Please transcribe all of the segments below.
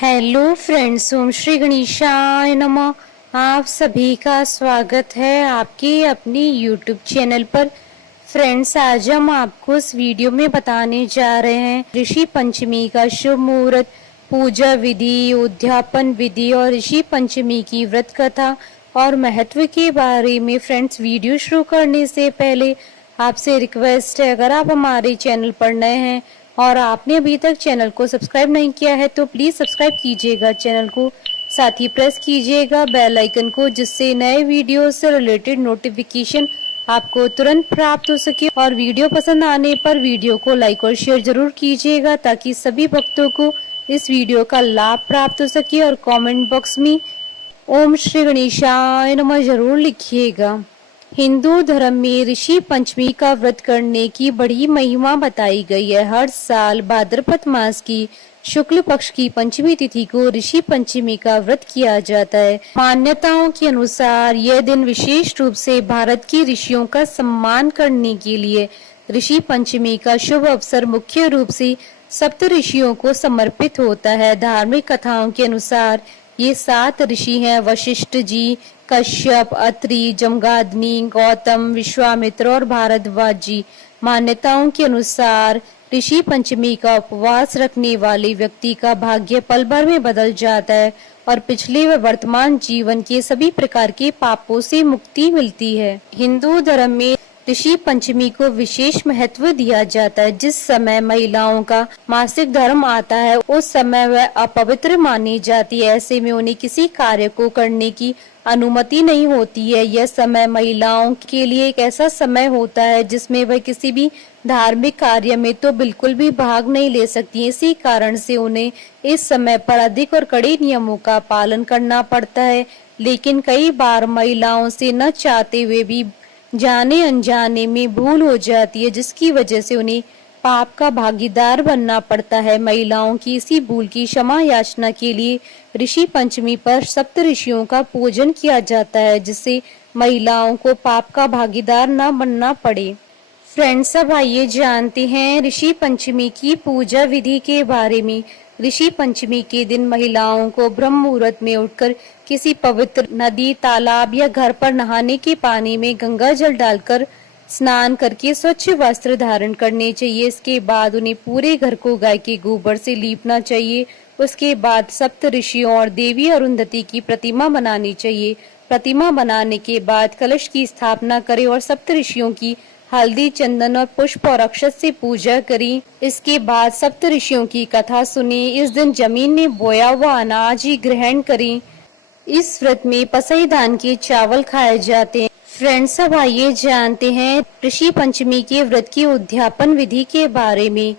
Hello friends, ओम श्री गणेशाय नमः। आप सभी का स्वागत है आपके अपने यूट्यूब चैनल पर। फ्रेंड्स, आज हम आपको इस वीडियो में बताने जा रहे हैं ऋषि पंचमी का शुभ मुहूर्त, पूजा विधि, उद्यापन विधि और ऋषि पंचमी की व्रत कथा और महत्व के बारे में। फ्रेंड्स, वीडियो शुरू करने से पहले आपसे रिक्वेस्ट है, अगर आप हमारे चैनल पर नए हैं और आपने अभी तक चैनल को सब्सक्राइब नहीं किया है तो प्लीज सब्सक्राइब कीजिएगा चैनल को, साथ ही प्रेस कीजिएगा बेल आइकन को, जिससे नए वीडियो से रिलेटेड नोटिफिकेशन आपको तुरंत प्राप्त हो सके। और वीडियो पसंद आने पर वीडियो को लाइक और शेयर जरूर कीजिएगा ताकि सभी भक्तों को इस वीडियो का लाभ प्राप्त हो सके। और कमेंट बॉक्स में ओम श्री गणेशाय नमः जरूर लिखिएगा। हिंदू धर्म में ऋषि पंचमी का व्रत करने की बड़ी महिमा बताई गई है। हर साल भाद्रपद मास की शुक्ल पक्ष की पंचमी तिथि को ऋषि पंचमी का व्रत किया जाता है। मान्यताओं के अनुसार यह दिन विशेष रूप से भारत के ऋषियों का सम्मान करने के लिए ऋषि पंचमी का शुभ अवसर मुख्य रूप से सप्त ऋषियों को समर्पित होता है। धार्मिक कथाओं के अनुसार ये 7 ऋषि हैं: वशिष्ठ जी, कश्यप, अत्रि, जमगाग्नि, गौतम, विश्वामित्र और भारद्वाज जी। मान्यताओं के अनुसार ऋषि पंचमी का उपवास रखने वाले व्यक्ति का भाग्य पल भर में बदल जाता है और पिछले व वर्तमान जीवन के सभी प्रकार के पापों से मुक्ति मिलती है। हिंदू धर्म में ऋषि पंचमी को विशेष महत्व दिया जाता है। जिस समय महिलाओं का मासिक धर्म आता है उस समय वह अपवित्र मानी जाती है। ऐसे में उन्हें किसी कार्य को करने की अनुमति नहीं होती है। यह समय महिलाओं के लिए एक ऐसा समय होता है जिसमें वह किसी भी धार्मिक कार्य में तो बिल्कुल भी भाग नहीं ले सकती। इसी कारण से उन्हें इस समय पर अधिक और कड़े नियमों का पालन करना पड़ता है। लेकिन कई बार महिलाओं से न चाहते हुए भी जाने अनजाने में भूल हो जाती है, जिसकी वजह से उन्हें पाप का भागीदार बनना पड़ता है। महिलाओं की इसी भूल की क्षमा याचना के लिए ऋषि पंचमी पर सप्त ऋषियों का पूजन किया जाता है, जिससे महिलाओं को पाप का भागीदार न बनना पड़े। फ्रेंड्स, अब आइए जानते हैं ऋषि पंचमी की पूजा विधि के बारे में। ऋषि पंचमी के दिन महिलाओं को ब्रह्म मुहूर्त में उठकर किसी पवित्र नदी, तालाब या घर पर नहाने के पानी में गंगा जल डालकर स्नान करके स्वच्छ वस्त्र धारण करने चाहिए। इसके बाद उन्हें पूरे घर को गाय के गोबर से लीपना चाहिए। उसके बाद सप्त ऋषियों और देवी अरुंधति की प्रतिमा बनानी चाहिए। प्रतिमा बनाने के बाद कलश की स्थापना करें और सप्त ऋषियों की हल्दी, चंदन और पुष्प और अक्षत से पूजा करी। इसके बाद सप्त ऋषियों की कथा सुनी। इस दिन जमीन में बोया हुआ अनाज ही ग्रहण करें। इस व्रत में पसई धान के चावल खाए जाते हैं। फ्रेंड्स, अब आइए जानते हैं ऋषि पंचमी के व्रत की उद्यापन विधि के बारे में।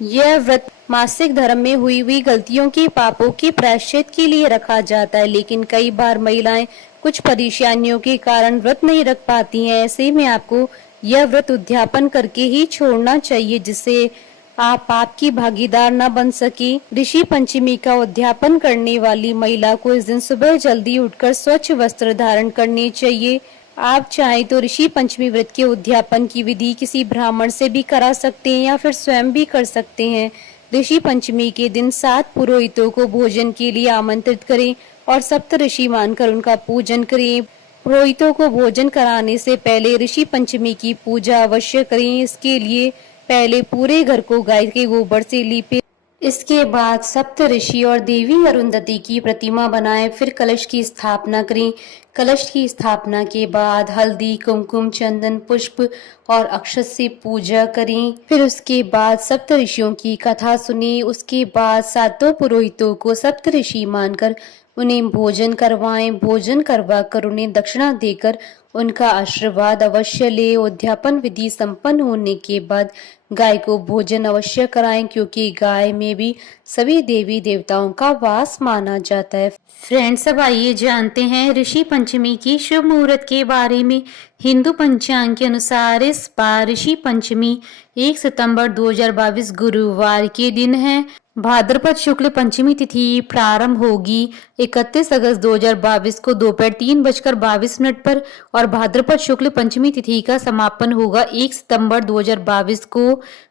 यह व्रत मासिक धर्म में हुई गलतियों के पापों के प्रायश्चित के लिए रखा जाता है। लेकिन कई बार महिलाएं कुछ परेशानियों के कारण व्रत नहीं रख पाती हैं। ऐसे में आपको यह व्रत उद्यापन करके ही छोड़ना चाहिए, जिससे आप पाप की भागीदार न बन सके। ऋषि पंचमी का उद्यापन करने वाली महिला को इस दिन सुबह जल्दी उठकर स्वच्छ वस्त्र धारण करने चाहिए। आप चाहें तो ऋषि पंचमी व्रत के उद्यापन की विधि किसी ब्राह्मण से भी करा सकते हैं या फिर स्वयं भी कर सकते हैं। ऋषि पंचमी के दिन 7 पुरोहितों को भोजन के लिए आमंत्रित करें और सप्त ऋषि मानकर उनका पूजन करें। पुरोहितों को भोजन कराने से पहले ऋषि पंचमी की पूजा अवश्य करें। इसके लिए पहले पूरे घर को गाय के गोबर से लीपें। इसके बाद सप्त ऋषि और देवी अरुंधति की प्रतिमा बनाएं, फिर कलश की स्थापना करें। कलश की स्थापना के बाद हल्दी, कुमकुम, चंदन, पुष्प और अक्षत से पूजा करें। फिर उसके बाद सप्त ऋषियों की कथा सुनी। उसके बाद 7 पुरोहितों को सप्त ऋषि मानकर उन्हें भोजन करवाएं। भोजन करवा कर उन्हें दक्षिणा देकर उनका आशीर्वाद अवश्य ले। उद्यापन विधि संपन्न होने के बाद गाय को भोजन अवश्य कराएं, क्योंकि गाय में भी सभी देवी देवताओं का वास माना जाता है। फ्रेंड्स, अब आइए जानते हैं ऋषि पंचमी की शुभ मुहूर्त के बारे में। हिंदू पंचांग के अनुसार इस बार ऋषि पंचमी 1 सितंबर 2022 गुरुवार के दिन है। भाद्रपद शुक्ल पंचमी तिथि प्रारंभ होगी 31 अगस्त 2022 को दोपहर 3:22 पर और भाद्रपद शुक्ल पंचमी तिथि का समापन होगा 1 सितंबर 2022 को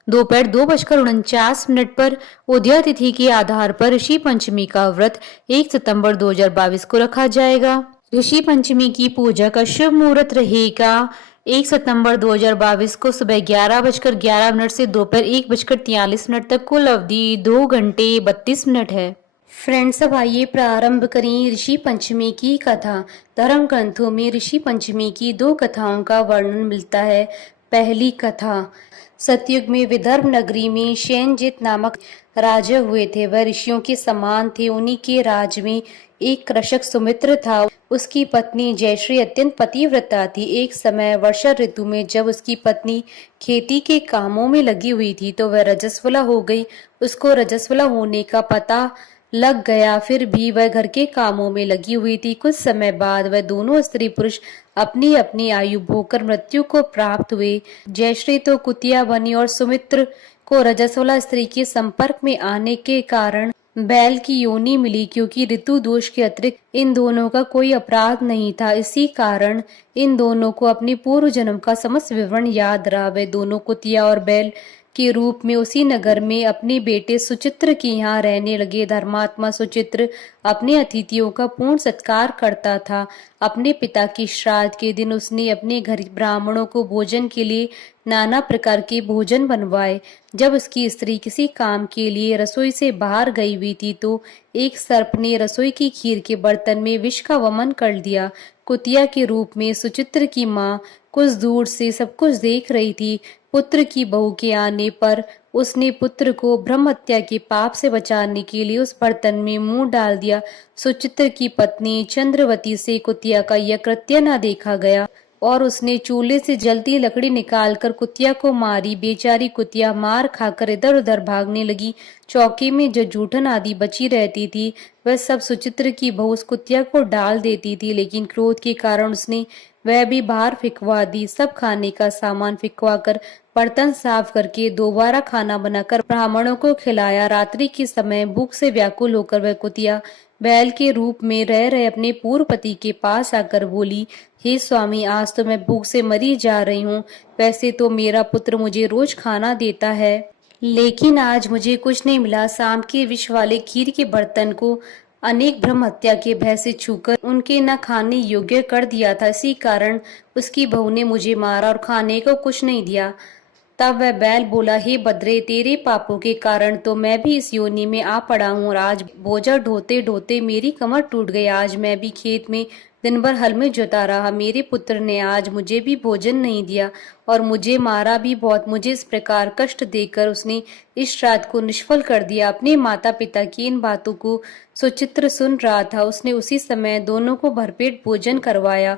दोपहर 2:49 पर। उदया तिथि के आधार पर ऋषि पंचमी का व्रत 1 सितंबर 2022 को रखा जाएगा। ऋषि पंचमी की पूजा का शुभ मुहूर्त रहेगा 1 सितंबर 2022 को सुबह 11:11 से दोपहर 1:43 तक। कुल अवधि 2 घंटे 32 मिनट है। फ्रेंड्स, अब आइए प्रारंभ करें ऋषि पंचमी की कथा। धर्म ग्रंथों में ऋषि पंचमी की 2 कथाओं का वर्णन मिलता है। पहली कथा, सतयुग में विदर्भ नगरी में शैनजित नामक राजा हुए थे। वह ऋषियों के समान थे। उन्हीं के राज में एक कृषक सुमित्र था। उसकी पत्नी जयश्री अत्यंत पतिव्रता थी। एक समय वर्षा ऋतु में जब उसकी पत्नी खेती के कामों में लगी हुई थी तो वह रजस्वला हो गई। उसको रजस्वला होने का पता लग गया, फिर भी वह घर के कामों में लगी हुई थी। कुछ समय बाद वह दोनों स्त्री पुरुष अपनी अपनी आयु भोगकर मृत्यु को प्राप्त हुए। जयश्री तो कुतिया बनी और सुमित्र को रजस्वला स्त्री के संपर्क में आने के कारण बैल की योनि मिली, क्योंकि ऋतु दोष के अतिरिक्त इन दोनों का कोई अपराध नहीं था। इसी कारण इन दोनों को अपने पूर्व जन्म का समस्त विवरण याद रहा। वे दोनों कुतिया और बैल के रूप में उसी नगर में अपने बेटे सुचित्र के यहाँ रहने लगे। धर्मात्मा सुचित्र अपने अतिथियों का पूर्ण सत्कार करता था। अपने पिता की श्राद्ध के दिन उसने अपने घर ब्राह्मणों को भोजन के लिए नाना प्रकार के भोजन बनवाए। जब उसकी स्त्री किसी काम के लिए रसोई से बाहर गई हुई थी तो एक सर्प ने रसोई की खीर के बर्तन में विष का वमन कर दिया। कुतिया के रूप में सुचित्र की माँ कुछ दूर से सब कुछ देख रही थी। पुत्र की बहू के आने पर उसने पुत्र को ब्रह्म हत्या के पाप से बचाने के लिए उस बर्तन में मुंह डाल दिया। सुचित्र की पत्नी चंद्रवती से कुतिया का यह कृत्य न देखा गया और उसने चूल्हे से जलती लकड़ी निकालकर कुतिया को मारी। बेचारी कुतिया मार खाकर इधर उधर भागने लगी। चौकी में जो जूठन आदि बची रहती थी वह सब सुचित्र की बहू उस कुतिया को डाल देती थी, लेकिन क्रोध के कारण उसने वह भी बाहर फिकवा दी। सब खाने का सामान फिकवा कर बर्तन साफ करके दोबारा खाना बनाकर ब्राह्मणों को खिलाया। रात्रि के समय भूख से व्याकुल होकर वह कुतिया बैल के रूप में रह रहे अपने पूर्व पति के पास आकर बोली, हे स्वामी, आज तो मैं भूख से मरी जा रही हूँ। वैसे तो मेरा पुत्र मुझे रोज खाना देता है, लेकिन आज मुझे कुछ नहीं मिला। शाम के विष वाले खीर के बर्तन को अनेक ब्रह्म हत्या के भय से छूकर उनके न खाने योग्य कर दिया था। इसी कारण उसकी बहू ने मुझे मारा और खाने को कुछ नहीं दिया। तब वह बैल बोला, हे बद्रे, तेरे पापों के कारण तो मैं भी इस योनि में आ पड़ा हूँ और आज बोझा ढोते ढोते मेरी कमर टूट गई। आज मैं भी खेत में दिन भर हल में जोता रहा। मेरे पुत्र ने आज मुझे भी भोजन नहीं दिया और मुझे मारा भी बहुत। मुझे इस प्रकार कष्ट देकर उसने इस श्राद्ध को निष्फल कर दिया। अपने माता पिता की इन बातों को सुचित्र सुन रहा था। उसने उसी समय दोनों को भरपेट भोजन करवाया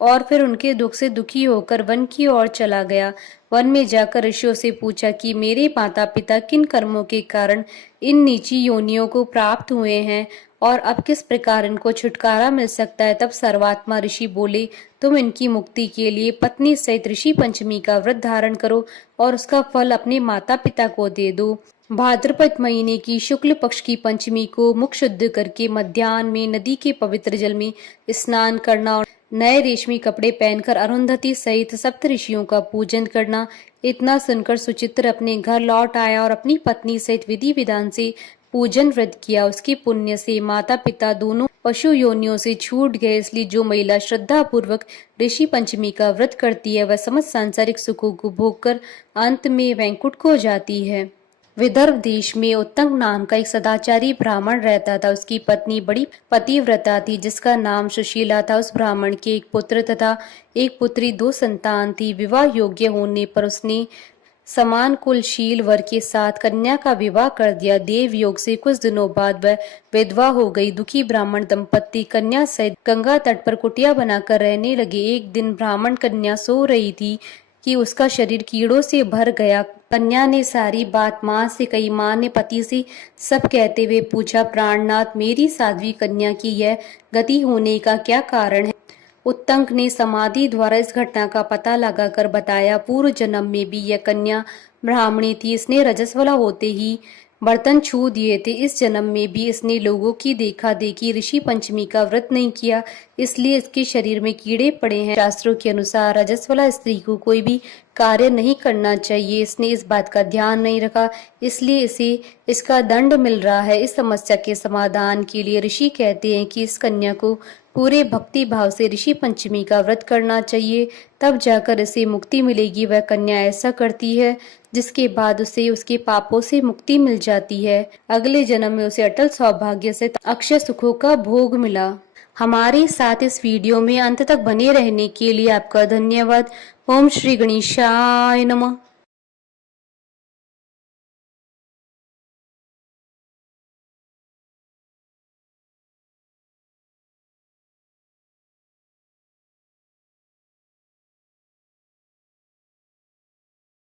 और फिर उनके दुख से दुखी होकर वन की ओर चला गया। वन में जाकर ऋषियों से पूछा कि मेरे माता पिता किन कर्मों के कारण इन नीची योनियों को प्राप्त हुए हैं और अब किस प्रकार इनको छुटकारा मिल सकता है। तब सर्वात्मा ऋषि बोले, तुम इनकी मुक्ति के लिए पत्नी सहित ऋषि पंचमी का व्रत धारण करो और उसका फल अपने माता पिता को दे दो। भाद्रपद महीने की शुक्ल पक्ष की पंचमी को मुख शुद्ध करके मध्याह्न में नदी के पवित्र जल में स्नान करना और नए रेशमी कपड़े पहनकर अरुंधति सहित सप्त ऋषियों का पूजन करना। इतना सुनकर सुचित्र अपने घर लौट आया और अपनी पत्नी सहित विधि विधान से पूजन व्रत किया। उसके पुण्य से माता पिता दोनों पशु योनियों से छूट गए। इसलिए जो महिला श्रद्धा पूर्वक ऋषि पंचमी का व्रत करती है वह समस्त सांसारिक सुखों को भोगकर अंत में वैकुंठ को जाती है। विदर्भ देश में उत्तंग नाम का एक सदाचारी ब्राह्मण रहता था। उसकी पत्नी बड़ी पतिव्रता थी जिसका नाम सुशीला था। उस ब्राह्मण के एक पुत्र तथा एक पुत्री, 2 संतान थी। विवाह योग्य होने पर उसने समान कुलशील वर के साथ कन्या का विवाह कर दिया। देव योग से कुछ दिनों बाद वह विधवा हो गई। दुखी ब्राह्मण दंपत्ति कन्या सहित गंगा तट पर कुटिया बनाकर रहने लगे। एक दिन ब्राह्मण कन्या सो रही थी कि उसका शरीर कीड़ों से भर गया। कन्या ने सारी बात माँ से कही। माँ ने पति से सब कहते हुए पूछा, प्राणनाथ, मेरी साध्वी कन्या की यह गति होने का क्या कारण है? उत्तंक ने समाधि द्वारा इस घटना का पता लगाकर बताया। पूर्व जन्म में भी यह कन्या ब्राह्मणी थी। इसने रजस्वला होते ही बर्तन छू दिए थे। इस जन्म में भी इसने लोगों की देखा देखी ऋषि पंचमी का व्रत नहीं किया, इसलिए इसके शरीर में कीड़े पड़े हैं। शास्त्रों के अनुसार रजस्वला स्त्री को कोई भी कार्य नहीं करना चाहिए। इसने इस बात का ध्यान नहीं रखा, इसलिए इसे इसका दंड मिल रहा है। इस समस्या के समाधान के लिए ऋषि कहते हैं कि इस कन्या को पूरे भक्ति भाव से ऋषि पंचमी का व्रत करना चाहिए, तब जाकर इसे मुक्ति मिलेगी। वह कन्या ऐसा करती है जिसके बाद उसे उसके पापों से मुक्ति मिल जाती है। अगले जन्म में उसे अटल सौभाग्य से अक्षय सुखों का भोग मिला। हमारे साथ इस वीडियो में अंत तक बने रहने के लिए आपका धन्यवाद। ओम श्री गणेशाय नमः।